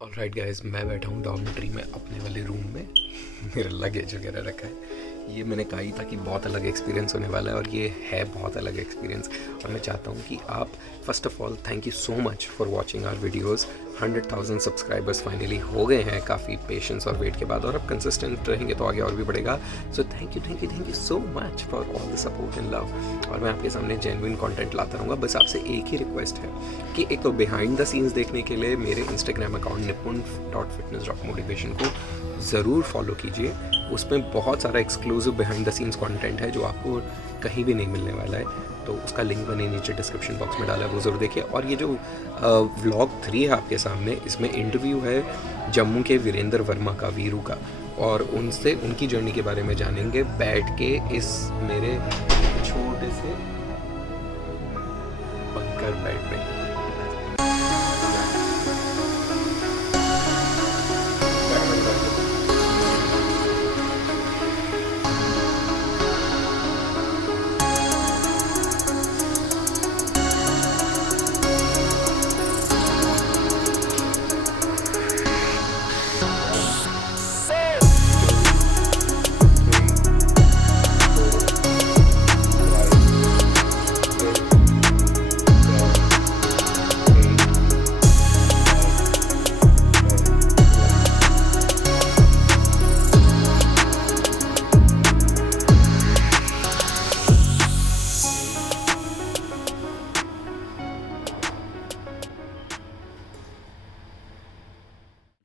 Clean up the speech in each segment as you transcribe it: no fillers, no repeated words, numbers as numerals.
Alright guys, मैं बैठा हूँ डॉर्मेट्री में अपने वाले रूम में। मेरा लगेज वगैरह रखा है। ये मैंने कहा ही था कि बहुत अलग एक्सपीरियंस होने वाला है और ये है बहुत अलग एक्सपीरियंस। और मैं चाहता हूँ कि आप first of all thank you so much for watching our videos. 100,000 subscribers finally हो गए हैं काफ़ी पेशेंस और वेट के बाद, और अब कंसिस्टेंट रहेंगे तो आगे और भी बढ़ेगा। So thank you so much for all the support and love. और मैं आपके सामने जेन्युइन कंटेंट लाता रहूँगा। बस आपसे एक ही रिक्वेस्ट है कि एक तो बिहाइंड द सीन्स देखने के लिए मेरे इंस्टाग्राम अकाउंट nippon.fitness.motivation को ज़रूर फॉलो कीजिए। उसमें बहुत सारा exclusive behind the scenes content है जो आपको कहीं भी नहीं मिलने वाला है। तो उसका लिंक मैंने नीचे डिस्क्रिप्शन बॉक्स में डाला है, वो ज़रूर देखिए। और ये जो व्लॉग 3 है आपके सामने, इसमें इंटरव्यू है जम्मू के वीरेंद्र वर्मा का, वीरू का, और उनसे उनकी जर्नी के बारे में जानेंगे बैठ के इस मेरे छोटे से बंकर बेड में।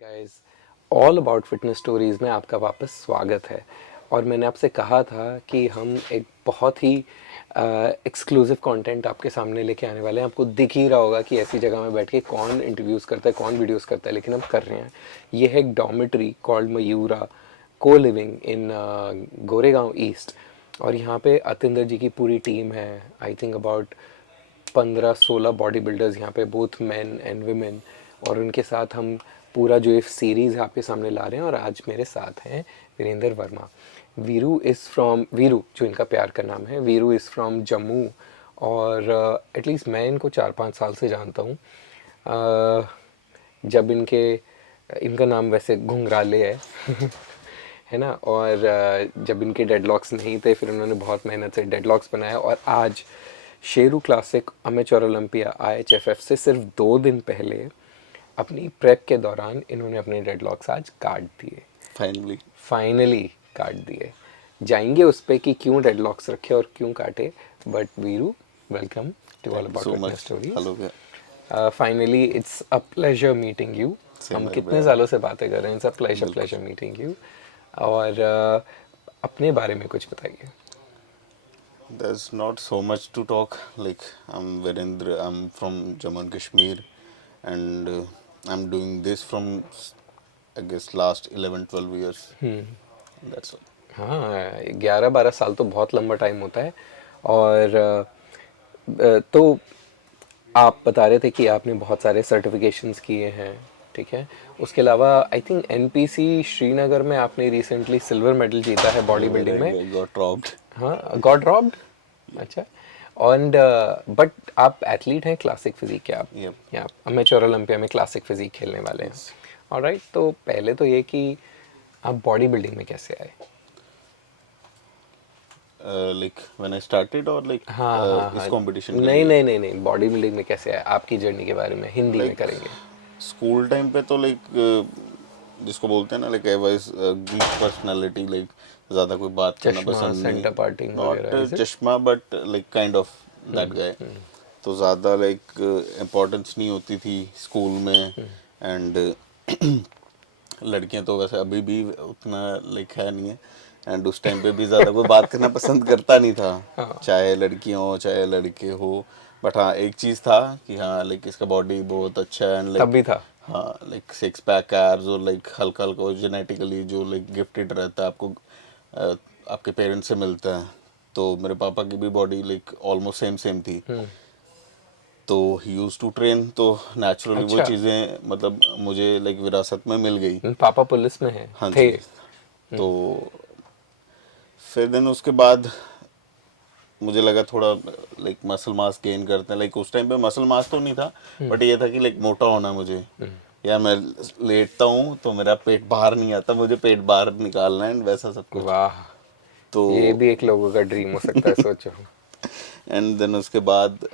Guys, all about fitness stories में आपका वापस स्वागत है। और मैंने आपसे कहा था कि हम एक बहुत ही एक्सक्लूसिव कंटेंट आपके सामने लेके आने वाले हैं। आपको दिख ही रहा होगा कि ऐसी जगह में बैठ के कौन इंटरव्यूज़ करता है, कौन वीडियोस करता है, लेकिन हम कर रहे हैं। ये है एक डॉर्मेट्री कॉल्ड मयूरा, को लिविंग इन गोरेगांव ईस्ट। और यहाँ पे अतिंदर जी की पूरी टीम है। I think about 15-16 body builders यहाँ पे, बोथ मेन एंड वीमेन। और उनके साथ हम पूरा जो ये सीरीज़ है आपके सामने ला रहे हैं। और आज मेरे साथ हैं वीरेंद्र वर्मा। वीरू इज़ फ्रॉम, वीरू जो इनका प्यार का नाम है, वीरू इज़ फ्रॉम जम्मू। और एटलीस्ट मैं इनको 4-5 साल से जानता हूँ। जब इनका नाम वैसे घुंघराले है है ना। और जब इनके डेडलॉक्स नहीं थे, फिर उन्होंने बहुत मेहनत से डेडलॉक्स बनाया। और आज Sheru classic amateur Olympia IHFF से सिर्फ 2 दिन पहले अपनी प्रेप के दौरान इन्होंने अपने डेडलॉक्स आज काट दिए। फाइनली काट दिए। जाएंगे उस पे कि क्यों डेडलॉक्स रखे और क्यों काटे। But Veeru, welcome to all about fitness stories. Finally it's a pleasure meeting you. हम कितने सालों से बातें कर रहे हैं। It's a pleasure meeting you. और अपने बारे में कुछ बताइए। There's not so much to talk. Like, I'm Virendra. I'm from Jammu and Kashmir, and I'm doing this from, I guess, last 11-12 years. That's all. हाँ, 11-12 साल तो बहुत लंबा टाइम होता है। और तो आप बता रहे थे कि आपने बहुत सारे सर्टिफिकेशंस किए हैं, ठीक है। उसके अलावा आई थिंक NPC श्रीनगर में आपने रिसेंटली सिल्वर मेडल जीता है बॉडी बिल्डिंग में। I got robbed. हाँ, गॉट रॉब्ड। अच्छा। एंड बट आप एथलीट हैं, क्लासिक फिजिक के आप, Yep. या अमेच्योर ओलंपिया में क्लासिक फिजिक खेलने वाले हैं। ऑलराइट, तो पहले तो ये कि आप बॉडी बिल्डिंग में कैसे आए। Like when I started, or like हाँ इस हाँ, competition के नहीं लिए? नहीं नहीं नहीं, बॉडी बिल्डिंग में कैसे आए, आपकी जर्नी के बारे में हिंदी में Like करेंगे। स्कूल टाइम पे तो लाइक जिसको बोलते हैं ना, like I was geek personality, like ज़्यादा कोई बात करना चश्मा, पसंद नहीं। सेंटर पार्टिंग नॉट वगैरह ऐसे। चश्मा, but like kind of that guy. तो ज़्यादा लाइक इम्पोर्टेंस नहीं होती थी स्कूल में। एंड लड़कियां तो वैसे अभी भी उतना लाइक है नहीं है। एंड उस टाइम पे भी ज़्यादा कोई बात करना पसंद करता नहीं था, चाहे लड़कियां हो चाहे लड़के हो। बट हाँ, एक चीज़ था कि हाँ, लाइक इसका बॉडी बहुत अच्छा है, एंड तब लाइक भी था। हाँ, लाइक 6 पैक एब्स, और लाइक हल्का हल्का जेनेटिकली जो लाइक गिफ्टेड रहता है आपको, आपके पेरेंट्स से मिलता है। तो मेरे पापा की भी body like almost same same थी। तो ही यूज टू ट्रेन, तो नेचुरली वो अच्छा, चीज़ें मतलब मुझे लाइक विरासत में मिल गई। पापा पुलिस में है हाँ थे। जी। तो फिर दिन उसके बाद मुझे लगा थोड़ा लाइक मसल मास गेन करते हैं। लाइक उस टाइम पे मसल मास तो नहीं था, बट ये था कि लाइक मोटा होना है मुझे। यार मैं लेटता हूँ तो मेरा पेट बाहर नहीं आता, मुझे पेट बाहर निकालना है, वैसा सब कुछ। वाह, तो ये भी एक लोगों का ड्रीम हो सकता है, सोचो। एंड देन उसके बाद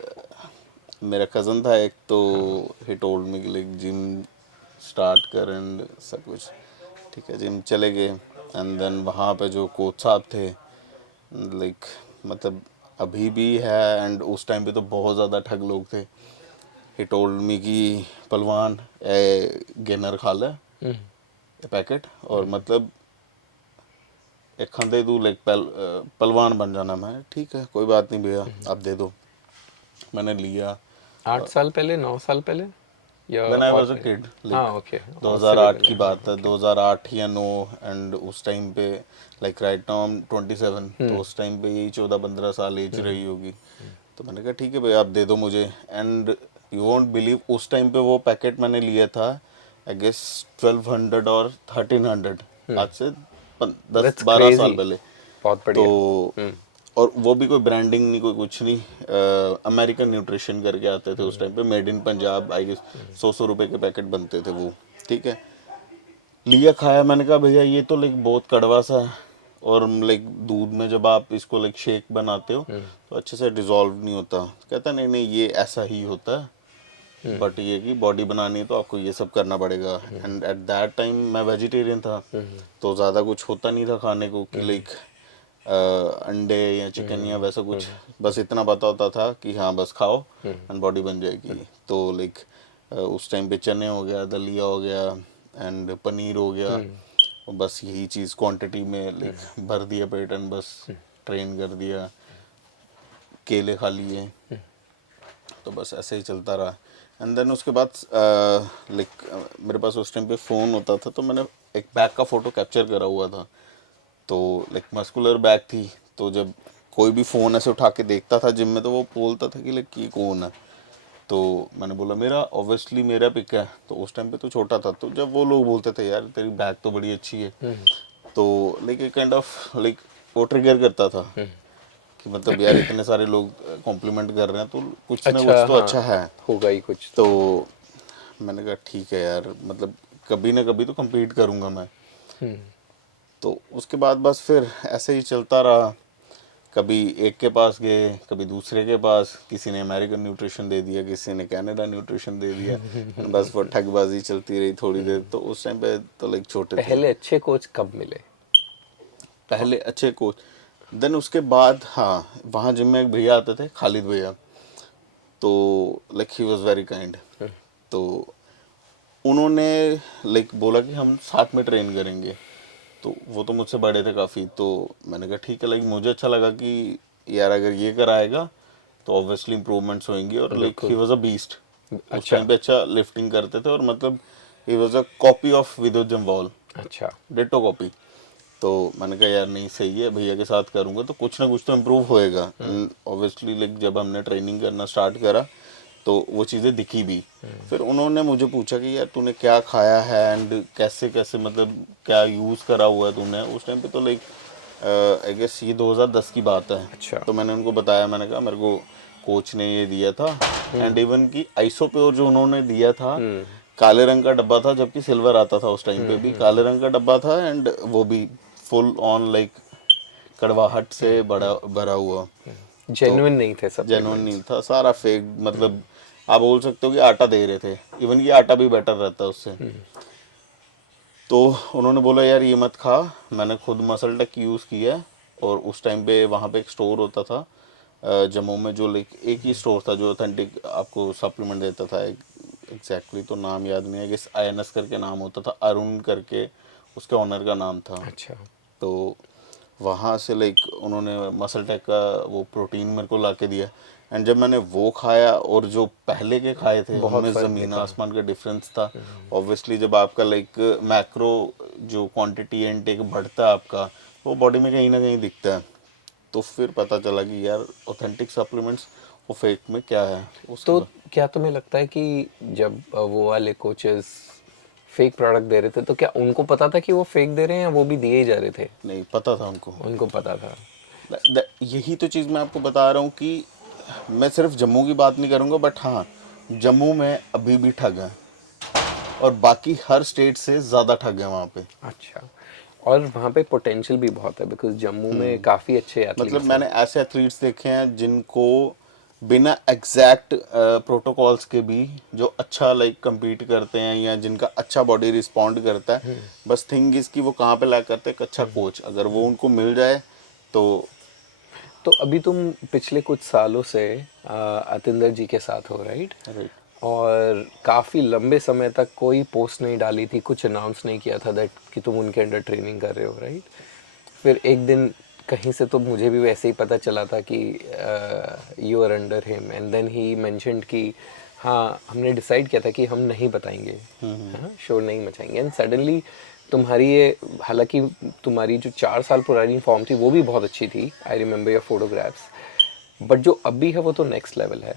मेरा कज़न था एक, तो हाँ। ही टोल्ड मी कि लाइक जिम स्टार्ट कर एंड सब कुछ। ठीक है, जिम चले गए। एंड देन वहाँ पे जो कोच साहब थे, लाइक मतलब अभी भी है, एंड उस टाइम पे तो बहुत ज़्यादा ठग लोग थे। ही टोल्ड मी कि पलवान गेनर खा ले हम्म, पैकेट, और मतलब एक खाते तू लाइक पलवान बन जाना। मैं ठीक है, कोई बात नहीं भैया, आप दे दो। मैंने लिया। 8 साल पहले, 9 साल पहले, या व्हेन आई और वाज अ पहले? किड, हाँ, लाइक ओके, उससे भी 2008 पहले, की हाँ, बात है, ओके। 2008 या 9। एंड उस टाइम पे like right now I am 27, तो हम्म, उस टाइम पे यही 14-15 साल एज रही होगी। तो मैंने कहा ठीक है भैया, आप दे दो मुझे। एंड यू वोंट बिलीव, उस टाइम पे वो पैकेट मैंने लिया था आई गेस 1200 और 1300, आज से 10 दैट्स 12 साल क्रेजी, पहले। बहुत तो बढ़िया। हम्म, और वो भी कोई ब्रांडिंग नहीं, कोई कुछ नहीं, अमेरिकन न्यूट्रिशन करके आते थे उस टाइम पे, made in Punjab I guess. 100 रुपए के पैकेट बनते थे वो। ठीक है, लिया, खाया। मैंने कहा भैया ये तो लाइक बहुत कड़वा सा है, और लाइक दूध में जब आप इसको लाइक शेक बनाते हो तो अच्छे से डिजॉल्व नहीं होता। कहता नहीं नहीं, ये ऐसा ही होता है, बट ये कि बॉडी बनानी है तो आपको ये सब करना पड़ेगा। एंड एट दैट टाइम मैं वेजिटेरियन था, तो ज़्यादा कुछ होता नहीं था खाने को कि लाइक अंडे या चिकन या वैसा कुछ। बस इतना पता होता था कि हाँ बस खाओ एंड बॉडी बन जाएगी। तो लाइक उस टाइम पे चने हो गया, दलिया हो गया, एंड पनीर हो गया, और बस यही चीज़ क्वांटिटी में लाइक भर दिया पेट, एंड बस ट्रेन कर दिया। केले खा लिए, तो बस ऐसे ही चलता रहा। एंड देन उसके बाद लाइक मेरे पास उस टाइम पे फ़ोन होता था, तो मैंने एक बैग का फ़ोटो कैप्चर करा हुआ था। तो लाइक मस्कुलर बैग थी, तो जब कोई भी फ़ोन ऐसे उठा के देखता था जिम में, तो वो बोलता था कि लाइक ये कौन है। तो मैंने बोला मेरा, ऑब्वियसली मेरा पिक है। तो उस टाइम पे तो छोटा था, तो जब वो लोग बोलते थे यार तेरी बैग तो बड़ी अच्छी है, तो लाइक एक काइंड ऑफ लाइक वो ट्रिगर करता था कि मतलब यार इतने सारे लोग कॉम्प्लीमेंट कर रहे हैं, तो कुछ ना अच्छा, कुछ तो हाँ, अच्छा है। होगा ही कुछ तो तो। मैंने कहा ठीक है यार, मतलब कभी ना कभी तो compete करूँगा मैं। तो उसके बाद बस फिर ऐसे ही चलता रहा। कभी एक के पास गए, कभी दूसरे के पास, किसी ने अमेरिकन न्यूट्रिशन दे दिया, किसी ने कनाडा न्यूट्रिशन दे दिया, and बस वो ठगबाजी चलती रही थोड़ी देर। तो उस टाइम पे तो लाइक छोटे थे। पहले अच्छे कोच कब मिले? पहले अच्छे कोच, देन उसके बाद हाँ, वहाँ जिम में एक भैया आते थे, खालिद भैया। तो like he was very kind. तो उन्होंने लाइक बोला कि हम साथ में ट्रेन करेंगे। तो वो तो मुझसे बड़े थे काफ़ी, तो मैंने कहा ठीक है। लाइक मुझे अच्छा लगा कि यार अगर ये कराएगा तो ऑब्वियसली इंप्रूवमेंट्स होंगी। और लाइक ही बिल्कुल। Was a beast. उस अच्छा। टाइम पे अच्छा लिफ्टिंग करते थे, और मतलब ही was a copy of Vinod Jamwal, अच्छा। Ditto copy. तो मैंने कहा यार नहीं, सही है, भैया के साथ करूँगा तो कुछ ना कुछ तो इम्प्रूव होएगा। एंड ऑब्वियसली लाइक जब हमने ट्रेनिंग करना स्टार्ट करा तो वो चीज़ें दिखी भी। फिर उन्होंने मुझे पूछा कि यार तूने क्या खाया है, एंड कैसे कैसे मतलब क्या यूज़ करा हुआ है तूने। उस टाइम पे तो लाइक आई गेस ये 2010 की बात है। अच्छा। तो मैंने उनको बताया, मैंने कहा मेरे को कोच ने ये दिया था। एंड इवन की आइसोप्योर जो उन्होंने दिया था, काले रंग का डब्बा था, जबकि सिल्वर आता था उस टाइम पे भी, काले रंग का डब्बा था। एंड वो भी फुल ऑन लाइक कड़वाहट से बड़ा भरा हुआ। तो जेन्युइन नहीं थे जेन्युइन नहीं सप्लीमेंट्स। था, सारा फेक। मतलब आप बोल सकते हो कि आटा दे रहे थे, इवन कि आटा भी बेटर रहता है उससे। तो उन्होंने बोला यार ये मत खा। मैंने खुद मसल टेक यूज़ किया है। और उस टाइम पे वहाँ पे एक स्टोर होता था जम्मू में, जो लाइक एक ही स्टोर था जो ऑथेंटिक आपको सप्लीमेंट देता था। एग्जैक्टली तो नाम याद नहीं है, कि INS करके नाम होता था, अरुण करके उसके ऑनर का नाम था। अच्छा। तो वहाँ से लाइक उन्होंने मसल टेक का वो प्रोटीन मेरे को ला के दिया। एंड जब मैंने वो खाया और जो पहले के खाए थे, बहुत उनमें फर्क ज़मीन दिखा। आसमान का डिफरेंस था। ऑब्वियसली जब आपका लाइक मैक्रो जो क्वांटिटी इनटेक बढ़ता है आपका, वो बॉडी में कहीं ना कहीं दिखता है। तो फिर पता चला कि यार ऑथेंटिक सप्लीमेंट्स वो फेक में क्या है उसके तो बाद। क्या तुम्हें लगता है कि जब वो वाले कोचेस फेक प्रोडक्ट दे रहे थे, तो क्या उनको पता था कि वो फेक दे रहे हैं, या वो भी दिए ही जा रहे थे? नहीं पता था उनको। उनको पता था। यही तो चीज़ मैं आपको बता रहा हूँ कि मैं सिर्फ जम्मू की बात नहीं करूँगा, बट हाँ, जम्मू में अभी भी ठग है। और बाकी हर स्टेट से ज़्यादा ठग है वहाँ पे। अच्छा, और वहाँ पे पोटेंशियल भी बहुत है बिकॉज जम्मू में काफ़ी अच्छे मतलब एथलीट्स मैंने ऐसे एथलीट्स देखे हैं जिनको बिना एग्जैक्ट प्रोटोकॉल्स के भी जो अच्छा लाइक compete करते हैं या जिनका अच्छा बॉडी रिस्पॉन्ड करता है, बस थिंग इज कि वो कहाँ पे लैक करते हैं, एक अच्छा कोच अगर वो उनको मिल जाए तो। तो अभी तुम पिछले कुछ सालों से अतिंदर जी के साथ हो, राइट? राइट। और काफ़ी लंबे समय तक कोई पोस्ट नहीं डाली थी, कुछ अनाउंस नहीं किया था दैट कि तुम उनके अंडर ट्रेनिंग कर रहे हो, राइट? फिर एक दिन कहीं से तो मुझे भी वैसे ही पता चला था कि you are under him, and then he mentioned कि हाँ हमने डिसाइड किया था कि हम नहीं बताएंगे, हाँ शोर नहीं मचाएंगे, एंड सडनली तुम्हारी ये, हालांकि तुम्हारी जो 4 साल पुरानी फॉर्म थी वो भी बहुत अच्छी थी, I remember your photographs, but जो अभी है वो तो नेक्स्ट लेवल है।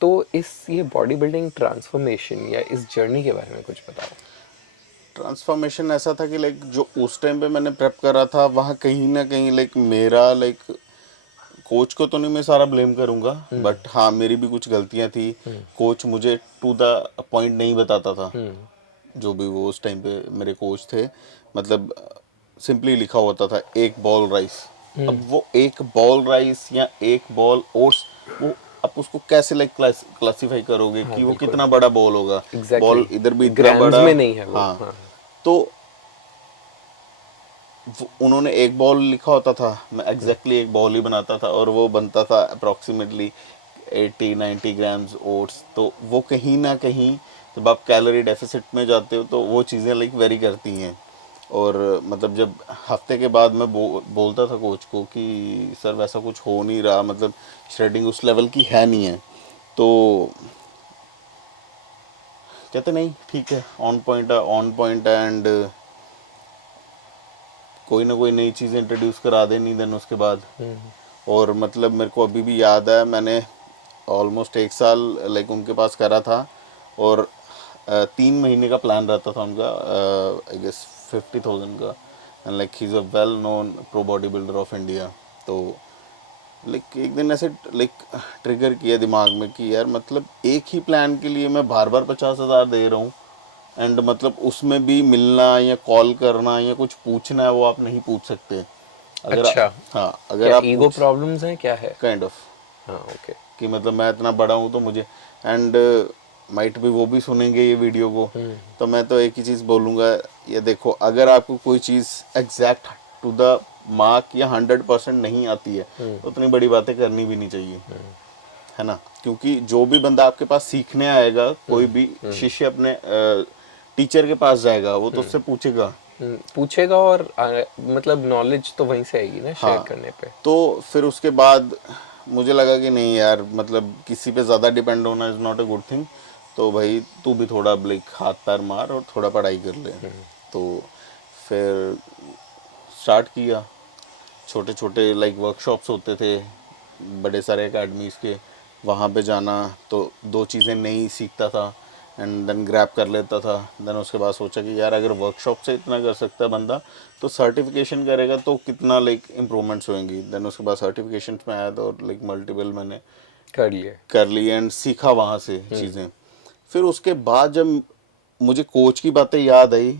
तो इस ये बॉडी बिल्डिंग ट्रांसफॉर्मेशन या इस जर्नी के बारे में कुछ बताओ। ट्रांसफॉर्मेशन ऐसा था कि लाइक जो उस टाइम पे मैंने प्रेप करा था वहाँ कहीं ना कहीं लाइक मेरा लाइक कोच को तो नहीं मैं सारा ब्लेम करूँगा, बट हाँ मेरी भी कुछ गलतियाँ थी। कोच मुझे टू द पॉइंट नहीं बताता था, जो भी वो उस टाइम पे मेरे कोच थे, मतलब सिंपली लिखा होता था एक बॉल राइस। अब वो एक बॉल राइस या एक बॉल ओट्स, वो आप उसको कैसे लाइक क्लासिफाई करोगे हाँ कि वो बिल्कुल, कितना बड़ा बॉल होगा? बॉल एग्जैक्टली, इधर भी इतना ग्राम्स बड़ा। में नहीं है वो, हाँ, हाँ। तो उन्होंने एक बॉल लिखा होता था, मैं एग्जैक्टली एक बॉल ही बनाता था और वो बनता था अप्रॉक्सीमेटली 80-90 ग्राम्स ओट्स। तो वो कहीं ना कहीं जब आप कैलोरी डेफिसिट में जाते हो तो वो चीज़ें लाइक वेरी करती हैं। और मतलब जब हफ्ते के बाद मैं बोलता था कोच को कि सर वैसा कुछ हो नहीं रहा, मतलब श्रेडिंग उस लेवल की है नहीं है, तो कहते नहीं ठीक है, ऑन पॉइंट एंड कोई ना कोई नई चीज़ इंट्रोड्यूस करा देनी देन उसके बाद। और मतलब मेरे को अभी भी याद है, मैंने ऑलमोस्ट 1 साल लाइक उनके पास करा था, और 3 महीने का प्लान रहता था उनका, आई गेस 50,000 का, and like he is a well known pro body builder of India. तो लाइक एक दिन ऐसे लाइक ट्रिगर किया दिमाग में कि यार मतलब एक ही प्लान के लिए मैं बार बार 50,000 दे रहा हूँ, एंड मतलब उसमें भी मिलना या कॉल करना या कुछ पूछना है वो आप नहीं पूछ सकते। अगर अच्छा, हाँ अगर क्या आप ईगो पूछ प्रॉब्लम्स हैं, क्या है? काइंड ऑफ हाँ ओके। कि मतलब मैं इतना बड़ा हूँ तो मुझे, एंड माइट भी वो भी सुनेंगे ये वीडियो को, तो मैं तो एक ही चीज़ बोलूँगा, ये देखो अगर आपको कोई चीज़ एग्जैक्ट टू द मार्क या 100% नहीं आती है तो उतनी बड़ी बातें करनी भी नहीं चाहिए, है ना? क्योंकि जो भी बंदा आपके पास सीखने आएगा, कोई भी शिष्य अपने टीचर के पास जाएगा वो तो उससे पूछेगा। पूछेगा, और मतलब नॉलेज तो वहीं से आएगी ना शेयर हाँ, करने पे। तो फिर उसके बाद मुझे लगा कि नहीं यार, मतलब किसी पे ज़्यादा डिपेंड होना is not a good thing. तो भाई तू भी थोड़ा लाइक हाथ पैर मार और थोड़ा पढ़ाई कर ले। तो फिर स्टार्ट किया, छोटे छोटे लाइक वर्कशॉप्स होते थे बड़े सारे एकेडमीज़ के, वहाँ पे जाना, तो दो चीज़ें नई सीखता था एंड देन ग्रैब कर लेता था। देन उसके बाद सोचा कि यार अगर वर्कशॉप से इतना कर सकता है बंदा तो सर्टिफिकेशन करेगा तो कितना लाइक इम्प्रूवमेंट्स होंगी। देन उसके बाद सर्टिफिकेशन में आया तो लाइक मल्टीपल मैंने कर लिए। कर ली एंड सीखा वहाँ से चीज़ें। फिर उसके बाद जब मुझे कोच की बातें याद आई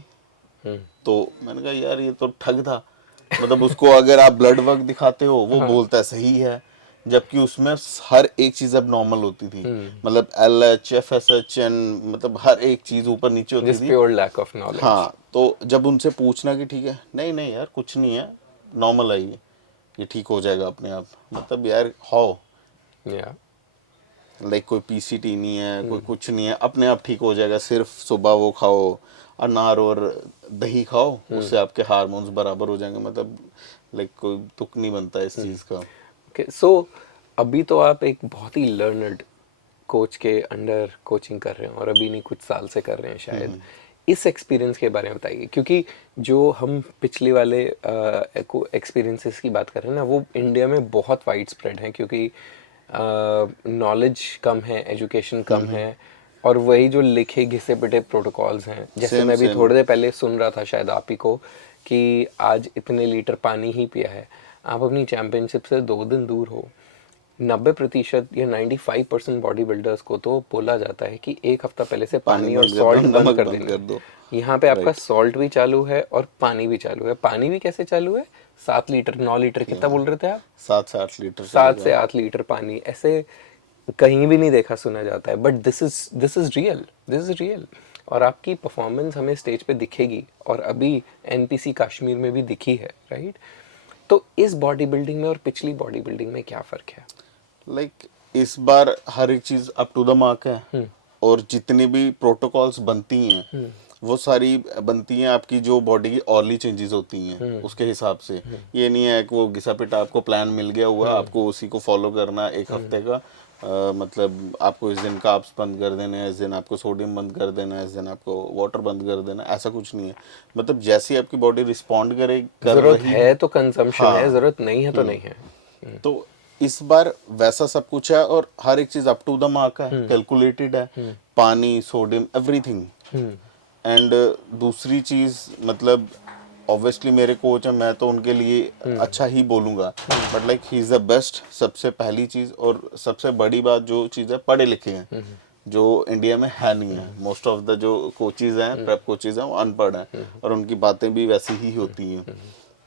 तो मैंने कहा यार ये तो ठग था, मतलब उसको अगर आप ब्लड वर्क दिखाते हो वो बोलता है सही है, जबकि उसमें हर एक चीज़ अब नॉर्मल होती थी, मतलब LH FSH मतलब हर एक चीज़ ऊपर नीचे होती दिस थी। Pure lack of knowledge. हाँ, तो जब उनसे पूछना कि ठीक है, नहीं नहीं यार कुछ नहीं है, नॉर्मल है ये ठीक हो जाएगा अपने आप, मतलब यार हाउ, या लाइक कोई PCT नहीं है, कोई कुछ नहीं है, अपने आप ठीक हो जाएगा, सिर्फ सुबह वो खाओ अनार और दही खाओ, उससे आपके हार्मोन्स बराबर हो जाएंगे, मतलब लाइक कोई तुक नहीं बनता इस चीज़ का। ओके, सो अभी तो आप एक बहुत ही लर्नड कोच के अंडर कोचिंग कर रहे हैं, और अभी नहीं कुछ साल से कर रहे हैं शायद। इस एक्सपीरियंस के बारे में बताइए, क्योंकि जो हम पिछले वाले एक्सपीरियंसेस की बात कर रहे हैं ना, वो इंडिया में बहुत वाइड स्प्रेड है, क्योंकि नॉलेज कम है, एजुकेशन कम है, और वही जो लिखे घिसे पिटे प्रोटोकॉल्स हैं। जैसे सेम मैं भी सेम। थोड़ी देर पहले सुन रहा था शायद आप ही को कि आज इतने लीटर पानी ही पिया है, आप अपनी चैंपियनशिप से 2 दिन दूर हो। 90% या 95% बॉडी बिल्डर्स को तो बोला जाता है कि एक हफ्ता पहले से पानी पानी और बंद कर दो, सॉल्ट बंद नमक कर बंद देना कर है। दो। यहाँ पे आपका राइट। सॉल्ट भी चालू है और पानी भी चालू है। पानी भी कैसे चालू है? 7 लीटर 9 लीटर कितना बोल रहे थे आप? 7 से 8 लीटर 7 से 8 लीटर पानी, ऐसे कहीं भी नहीं देखा सुना जाता है। But this is real, this is real. और आपकी परफॉर्मेंस हमें स्टेज पे दिखेगी, और अभी एनपीसी कश्मीर में भी दिखी है, राइट? तो इस बॉडी बिल्डिंग में और पिछली बॉडी बिल्डिंग में क्या फ़र्क है? लाइक इस बार हर एक चीज अप टू द मार्क है, और जितनी भी प्रोटोकॉल्स बनती हैं वो सारी बनती हैं आपकी जो बॉडी की ऑर्ली चेंजेस होती हैं उसके हिसाब से। ये नहीं है कि वो घिसा पिटा आपको प्लान मिल गया हुआ आपको उसी को फॉलो करना एक हफ्ते का। मतलब आपको इस दिन कार्ब्स बंद कर देना है, इस दिन आपको सोडियम बंद कर देना है, इस दिन आपको वाटर बंद कर देना है, ऐसा कुछ नहीं है। मतलब जैसी आपकी बॉडी रिस्पॉन्ड कर ज़रूरत रही है तो कंजम्पशन है, हाँ। ज़रूरत नहीं है तो नहीं है। तो इस बार वैसा सब कुछ है, और हर एक चीज अप टू द मार्क है, कैलकुलेटेड है, पानी सोडियम एवरीथिंग। एंड दूसरी चीज मतलब ऑब्वियसली मेरे कोच है, मैं तो उनके लिए अच्छा ही बोलूंगा, but like he is the best. सबसे पहली चीज और सबसे बड़ी बात जो चीज है, पढ़े लिखे हैं, जो इंडिया में है नहीं है। मोस्ट ऑफ द जो कोचेज हैं, प्रेप कोचेज हैं, वो अनपढ़ हैं, और उनकी बातें भी वैसी ही होती हैं।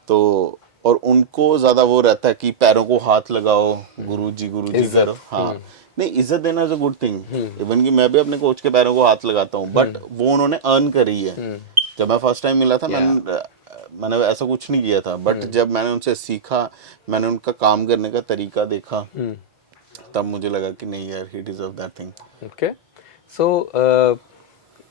तो और उनको ज्यादा वो रहता है कि पैरों को हाथ लगाओ, गुरुजी इज्जत। करो। हाँ, नहीं, इज्जत देना is a good thing. Even कि मैं भी अपने कोच के पैरों को हाथ लगाता हूँ, बट वो उन्होंने अर्न करी है। जब मैं फर्स्ट टाइम मिला था, मैंने ऐसा कुछ नहीं किया था, बट जब मैंने उनसे सीखा, मैंने उनका काम करने का तरीका देखा, तब मुझे लगा कि नहीं यार, he deserve that thing. Okay. So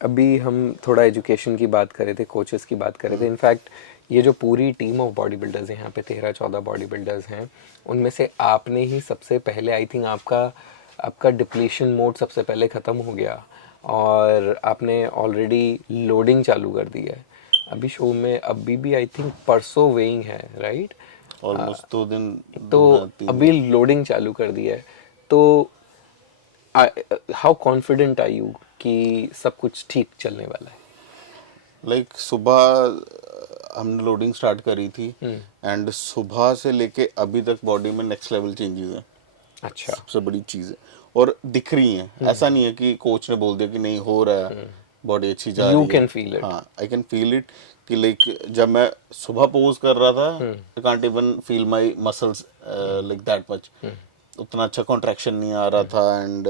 अभी हम थोड़ा एजुकेशन की बात कर रहे थे, कोचेस की बात कर रहे थे। इनफैक्ट ये जो पूरी टीम ऑफ बॉडी बिल्डर्स हैं, यहाँ पे 13-14 बॉडी बिल्डर्स हैं, उनमें से आपने ही सबसे पहले, आई थिंक आपका डिप्लीशन मोड सबसे पहले ख़त्म हो गया, और आपने ऑलरेडी लोडिंग चालू कर दी है। अभी शो में अभी भी आई थिंक परसों वेइंग है, राइट? ऑलमोस्ट 2 दिन, तो 2 3 अभी दिन। लोडिंग चालू कर दी है। तो हाउ कॉन्फिडेंट आर यू कि सब कुछ ठीक चलने वाला है? लाइक सुबह हमने लोडिंग स्टार्ट करी थी, एंड सुबह से लेके अभी तक बॉडी में नेक्स्ट लेवल चेंजेस हैं। अच्छा। सबसे बड़ी चीज़ है, और दिख रही हैं। ऐसा नहीं है कि कोच ने बोल दिया कि नहीं हो रहा है, बॉडी अच्छी जा यू रही है। Can feel it. हाँ, आई कैन फील इट कि लाइक जब मैं सुबह पोज कर रहा था, I can't even feel my muscles like that much. उतना अच्छा कॉन्ट्रैक्शन नहीं आ रहा था, एंड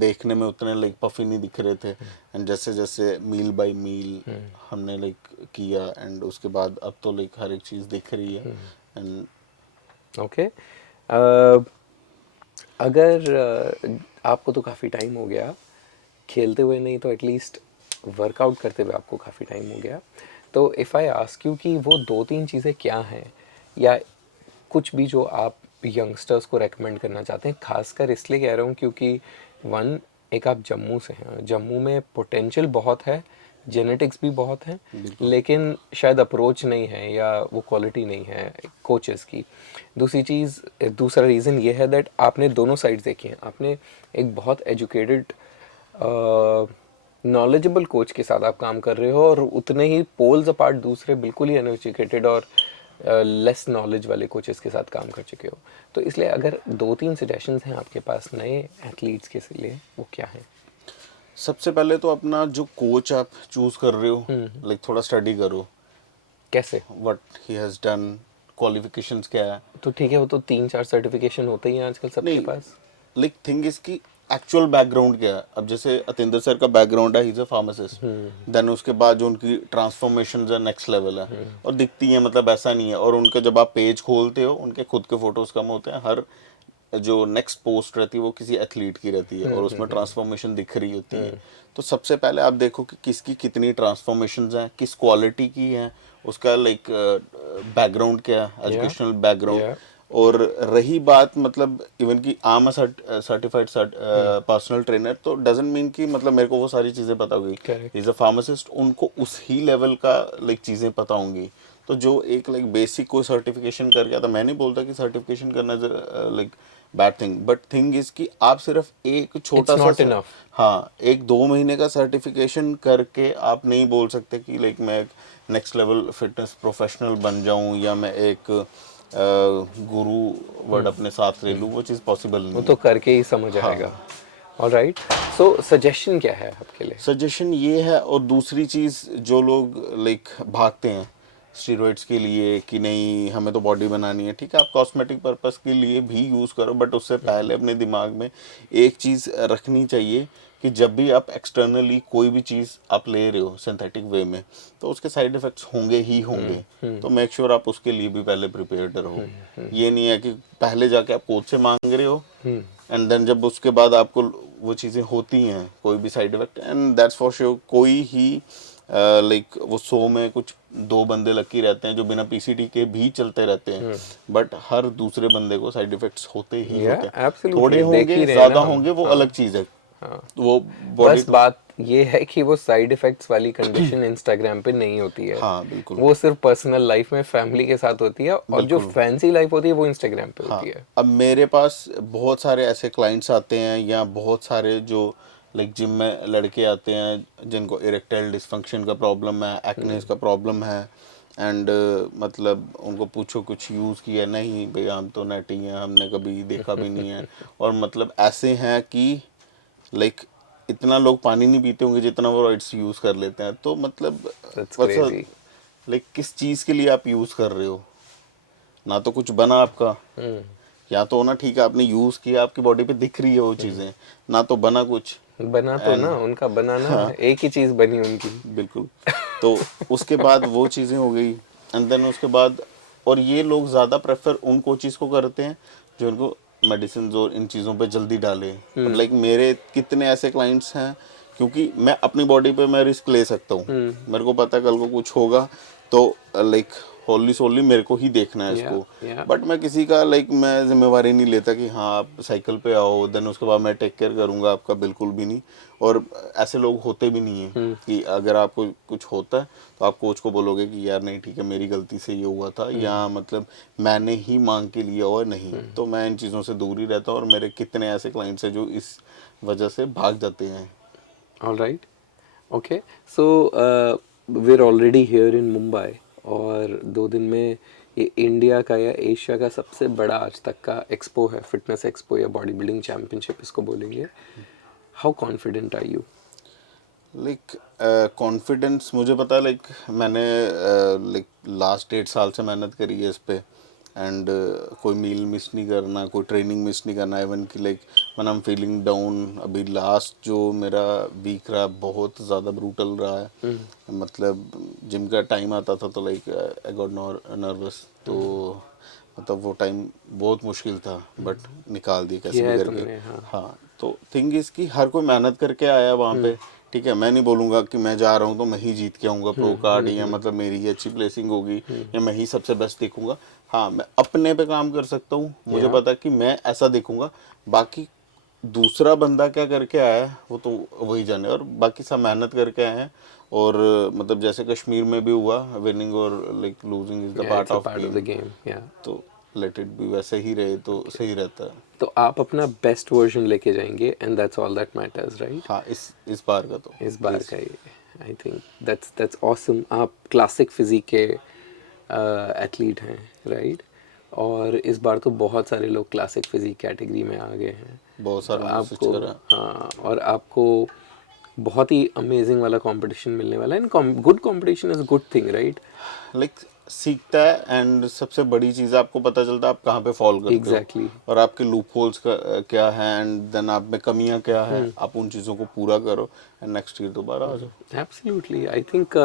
देखने में उतने लाइक पफी नहीं दिख रहे थे। एंड जैसे जैसे मील बाय मील हमने लाइक किया, एंड उसके बाद अब तो लाइक हर एक चीज़ दिख रही है। And okay. अगर आपको तो काफ़ी टाइम हो गया खेलते हुए, नहीं तो एटलीस्ट वर्कआउट करते हुए आपको काफ़ी टाइम हो गया, तो इफ़ आई आस्क यू कि वो 2-3 चीज़ें क्या हैं, या कुछ भी जो आप यंगस्टर्स को रेकमेंड करना चाहते हैं? खासकर इसलिए कह रहा हूँ क्योंकि वन, एक आप जम्मू से हैं, जम्मू में पोटेंशियल बहुत है, जेनेटिक्स भी बहुत हैं, लेकिन शायद अप्रोच नहीं है या वो क्वालिटी नहीं है कोचेस की। दूसरी चीज़, दूसरा रीज़न ये है दैट आपने दोनों साइड्स देखी हैं। आपने एक बहुत एजुकेटेड नॉलेजेबल कोच के साथ आप काम कर रहे हो, और उतने ही पोल्स अपार्ट दूसरे बिल्कुल ही अनएजुकेटेड और लेस नॉलेज वाले कोचेस के साथ काम कर चुके हो। तो इसलिए अगर 2-3 सजेशंस हैं आपके पास नए एथलीट्स के लिए, वो क्या हैं? सबसे पहले तो अपना जो कोच आप चूज कर रहे हो, लाइक थोड़ा स्टडी करो, कैसे? What he has done, qualifications क्या है। तो ठीक है, वो तो 3-4 सर्टिफिकेशन होते ही हैं आजकल सबके नहीं, पास। लाइक थिंग इसकी एक्चुअल बैकग्राउंड क्या है। अब जैसे अतिंदर सर का बैकग्राउंड है, he is a pharmacist, then उसके बाद जो उनकी ट्रांसफॉर्मेशन है नेक्स्ट लेवल है, और दिखती है, मतलब ऐसा नहीं है। और उनका जब आप पेज खोलते हो, उनके खुद के फोटोज कम होते हैं, हर जो नेक्स्ट पोस्ट रहती है वो किसी एथलीट की रहती है, और उसमें ट्रांसफॉर्मेशन दिख रही होती है। तो सबसे पहले आप देखो कि किसकी कितनी ट्रांसफॉर्मेशंस हैं, किस क्वालिटी की हैं, उसका लाइक बैकग्राउंड क्या है, एजुकेशनल बैकग्राउंड। yeah. और रही बात मतलब इवन कि आम सर्टिफाइड पर्सनल ट्रेनर, तो डजंट मीन कि मतलब मेरे को वो सारी चीज़ें पता होगी। Correct. इज अ फार्मासिस्ट, उनको उस ही लेवल का लाइक चीज़ें पता होंगी। तो जो एक लाइक बेसिक कोई सर्टिफिकेशन कर गया था, मैं नहीं बोलता कि सर्टिफिकेशन करना like bad thing, but thing is कि आप सिर्फ एक छोटा It's not सा enough. हाँ, 1-2 महीने का सर्टिफिकेशन करके आप नहीं बोल सकते कि लाइक मैं नेक्स्ट लेवल फिटनेस प्रोफेशनल बन जाऊं, या मैं एक गुरु वर्ड अपने साथ ले लूँ, वो चीज़ पॉसिबल वो नहीं तो है। करके ही समझ आएगा। ऑलराइट, सो सजेशन क्या है आपके लिए? सजेशन ये है, और दूसरी चीज़ जो लोग लाइक भागते हैं स्टीरॉइड्स के लिए कि नहीं हमें तो बॉडी बनानी है, ठीक है आप कॉस्मेटिक पर्पस के लिए भी यूज़ करो, बट उससे पहले अपने दिमाग में एक चीज़ रखनी चाहिए कि जब भी आप एक्सटर्नली कोई भी चीज़ आप ले रहे हो सिंथेटिक वे में, तो उसके साइड इफ़ेक्ट्स होंगे ही होंगे। तो मेक श्योर आप उसके लिए भी पहले प्रिपेयर्ड रहो। ये नहीं है कि पहले जाके आप कोच से मांग रहे हो एंड देन जब उसके बाद आपको वो चीज़ें होती हैं कोई भी side effect, and that's for sure. कोई ही लाइक वो 100 में कुछ 2 बंदे लकी रहते हैं जो बिना पीसीटी के भी चलते रहते हैं, बट हर दूसरे बंदे को साइड इफेक्ट्स होते ही या होते हैं। एब्सोल्युटली, थोड़े देख ही होंगे रहे हैं ज़्यादा ना हम। होंगे वो हाँ, अलग चीज़ है। हाँ। वो बॉडी बस टू, बात ये है कि वो साइड इफेक्ट्स वाली कंडीशन इंस्टाग्राम पे नहीं होती है। हाँ बिल्कुल वो सिर्फ पर्सनल लाइफ में फैमिली के साथ होती है, और जो बिल्कुल। फैंसी लाइफ होती है वो इंस्टाग्राम पे हाँ, होती है। अब मेरे पास बहुत सारे ऐसे क्लाइंट्स आते हैं या बहुत सारे जो लाइक जिम में लड़के आते हैं जिनको इरेक्टाइल डिसफंक्शन का प्रॉब्लम है, एक्नेस का प्रॉब्लम है, एंड मतलब उनको पूछो कुछ यूज़ किया, नहीं भाई हम तो नेटी हैं, हमने कभी देखा भी नहीं है। और मतलब ऐसे हैं कि लाइक इतना लोग पानी नहीं पीते होंगे जितना वो राइट्स यूज़ कर लेते हैं। तो मतलब दैट्स बस क्रेजी। लाइक किस चीज़ के लिए आप यूज़ कर रहे हो, ना तो कुछ बना आपका, या तो ना ठीक है आपने यूज किया आपकी बॉडी पे दिख रही है वो चीजें, ना तो बना कुछ। बना तो ना एंड उनका बनाना हाँ है, एक ही चीज बनी उनकी। बिल्कुल। तो उसके बाद वो चीजें हो गई, एंड देन उसके बाद, और ये लोग ज्यादा प्रेफर उन कोचिज को करते हैं जो उनको मेडिसिन और इन चीज़ों पे जल्दी डाले। अब लाइक मेरे कितने ऐसे क्लाइंट्स हैं, क्योंकि मैं अपनी बॉडी पे मैं रिस्क ले सकता हूँ, मेरे को पता है कल को कुछ होगा तो लाइक होली सोली मेरे को ही देखना है या इसको। या बट मैं किसी का लाइक मैं जिम्मेवारी नहीं लेता कि हाँ आप साइकिल पे आओ देन उसके बाद मैं टेक केयर करूँगा आपका, बिल्कुल भी नहीं। और ऐसे लोग होते भी नहीं हैं कि अगर आपको कुछ होता है तो आप कोच को बोलोगे कि यार नहीं ठीक है मेरी गलती से ये हुआ था, या मतलब मैंने ही मांग के लिया और नहीं। तो मैं इन चीज़ों से दूर ही रहता हूँ, और मेरे कितने ऐसे क्लाइंट्स हैं जो इस वजह से भाग जाते हैं। Alright, okay. So we are already here in Mumbai, और 2 दिन में ये इंडिया का या एशिया का सबसे बड़ा आज तक का एक्सपो है, फिटनेस एक्सपो या बॉडी बिल्डिंग चैम्पियनशिप इसको बोलेंगे। How confident are you? Like confidence मुझे पता है, लाइक मैंने लाइक लास्ट 1.5 साल से मेहनत करी है इस पे, एंड कोई मील मिस नहीं करना, कोई ट्रेनिंग मिस नहीं करना, इवन कि like when I am feeling down. अभी लास्ट जो मेरा वीक रहा बहुत ज़्यादा ब्रूटल रहा है, मतलब जिम का टाइम आता था तो लाइक आई गॉट नर्वस, तो मतलब वो टाइम बहुत मुश्किल था, बट निकाल दिया कैसे किया भी है करके। तुमने, हाँ। हाँ, तो थिंग इज कि हर कोई मेहनत करके आया वहाँ पे, ठीक है। मैं नहीं बोलूँगा कि मैं जा रहा हूँ तो मैं ही जीत के आऊँगा प्रो कार्ड, या मतलब मेरी ही अच्छी प्लेसिंग होगी, या मैं ही सबसे बेस्ट दिखूंगा। हाँ, मैं अपने पे काम कर सकता हूँ, मुझे या पता है कि मैं ऐसा दिखूंगा। बाकी दूसरा बंदा क्या करके आया है वो तो वही जाने, और बाकी सब मेहनत करके आए हैं। और मतलब जैसे कश्मीर में भी हुआ, विनिंग और लाइक लूजिंग इज द या part it's a of part of game, the game, या। तो लेट इट भी वैसे ही रहे तो सही रहता है। तो आप अपना बेस्ट वर्जन लेके जाएंगे, and that's all that matters, right? हाँ, इस बार का तो इस बार yes। का ये, आई थिंक दैट्स ऑसम। आप क्लासिक फिजिक के एथलीट हैं, राइट? और इस बार तो बहुत सारे लोग क्लासिक फिजिक कैटेगरी में आ गए हैं। बहुत तो सारों ने स्विच आपको, करा। हाँ, और आपको बहुत ही अमेजिंग वाला कंपटीशन मिलने वाला है। Good competition is good thing, right? Like सीखता है, एंड सबसे बड़ी चीज़ आपको पता चलता है आप कहाँ पे फॉल करते हो, एग्जैक्टली। और आपके लूप होल्स क्या है, एंड देन आप में कमियां क्या है, आप उन चीज़ों को पूरा करो, एंड नेक्स्ट ईयर दोबारा आ जाओ। Absolutely, I think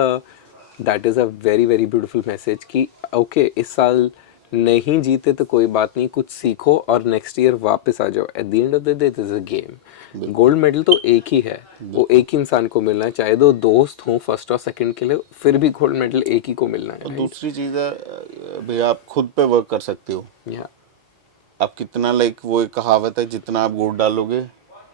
that is a very very beautiful message कि ओके, इस साल नहीं जीते तो कोई बात नहीं, कुछ सीखो और नेक्स्ट ईयर वापस आ जाओ। At the end of the day this is a game. Gold medal तो एक ही है, वो एक ही इंसान को मिलना है, चाहे दो दोस्त हों फर्स्ट और सेकंड के लिए, फिर भी गोल्ड मेडल एक ही को मिलना है, और राइट? दूसरी चीज़ है भैया, आप खुद पे वर्क कर सकते हो। या आप कितना लाइक वो एक कहावत है, जितना आप गुड़ डालोगे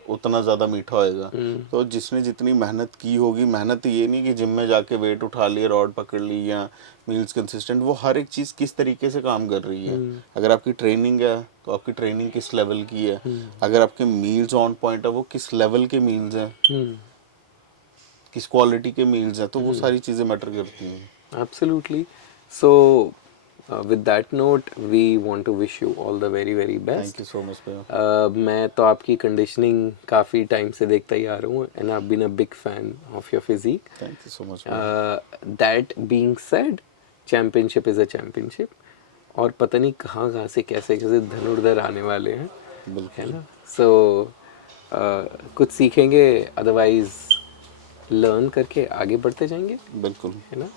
उतना ज़्यादा मीठा होएगा। तो जिसने जितनी मेहनत की होगी, मेहनत ये नहीं कि जिम में जाके वेट उठा लिए, रॉड पकड़ ली, या मील्स कंसिस्टेंट, वो हर एक चीज़ किस तरीके से काम कर रही है। अगर आपकी ट्रेनिंग है तो आपकी ट्रेनिंग किस लेवल की है, अगर आपके मील्स ऑन पॉइंट है वो किस लेवल के मील्स हैं, किस क्वालिटी के मील्स हैं, तो वो सारी चीज़ें मैटर करती हैं। Absolutely. So With that note, we want to wish you all the very very best. Thank you so much भैया. मैं तो आपकी कंडीशनिंग काफ़ी टाइम से देखता ही आ रहा हूँ and I been a big fan of your physique. Thank you so much. That being said, championship is a championship. और पता नहीं कहाँ कहाँ से कैसे कैसे धनुर्धर आने वाले हैं, है बिल्कुल. ना. सो कुछ सीखेंगे, अदरवाइज लर्न करके आगे बढ़ते जाएंगे, बिल्कुल. है ना.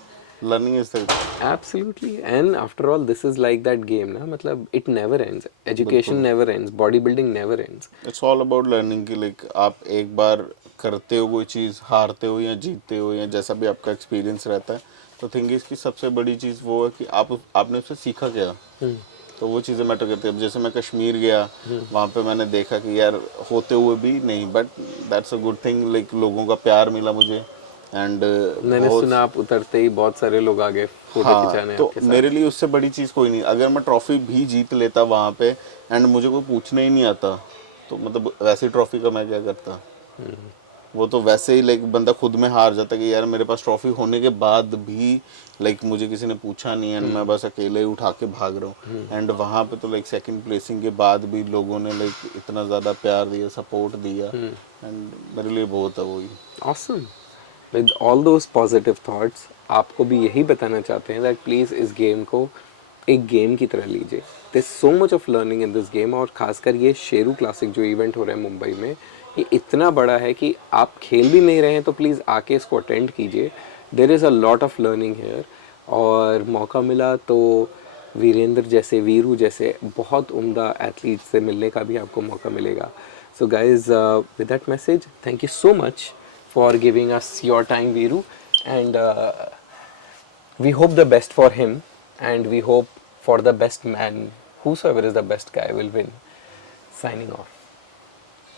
Learning is the. Absolutely. And after all, this is like that game, ना मतलब it never ends. Education never ends. Bodybuilding never ends. It's all about learning की. लाइक आप एक बार करते हो कोई चीज़, हारते हो या जीतते हो या जैसा भी आपका एक्सपीरियंस रहता है, तो थिंक इसकी सबसे बड़ी चीज़ वो है कि आपने उससे सीखा क्या. तो वो चीज़ें मैटर करती है. अब जैसे मैं कश्मीर गया, वहाँ पे मैंने देखा कि यार होते हुए भी नहीं, but that's a good thing. Like लोगों का प्यार मिला मुझे. एंड मैंने सुना आप उतरते ही बहुत सारे लोग आ गए फोटो हाँ, खिंचाने तो आपके साथ. मेरे लिए उससे बड़ी चीज़ कोई नहीं. अगर मैं ट्रॉफी भी जीत लेता वहाँ पे एंड मुझे कोई पूछने ही नहीं आता, तो मतलब वैसी ट्रॉफी का मैं क्या करता. वो तो वैसे ही लाइक बंदा खुद में हार जाता कि यार मेरे पास ट्रॉफी होने के बाद भी लाइक मुझे किसी ने पूछा नहीं एंड मैं बस अकेले ही उठा के भाग रहा हूँ. एंड वहाँ पे तो लाइक सेकंड प्लेसिंग के बाद भी लोगों ने लाइक इतना ज़्यादा प्यार दिया, सपोर्ट दिया, एंड मेरे लिए बहुत है वही. Awesome. With all those positive thoughts, आपको भी यही बताना चाहते हैं that please इस गेम को एक गेम की तरह लीजिए. There's so much of learning in this game. और खासकर ये शेरू क्लासिक जो इवेंट हो रहा है मुंबई में, ये इतना बड़ा है कि आप खेल भी नहीं रहे हैं तो प्लीज़ आके इसको अटेंड कीजिए. There is a lot of learning here. और मौका मिला तो वीरेंद्र जैसे, वीरू जैसे बहुत उम्दा एथलीट से मिलने का भी आपको मौका मिलेगा. So guys, with that message, thank you so much for giving us your time, Viru, and we hope the best for him, and we hope for the best man, whosoever is the best guy will win. Signing off.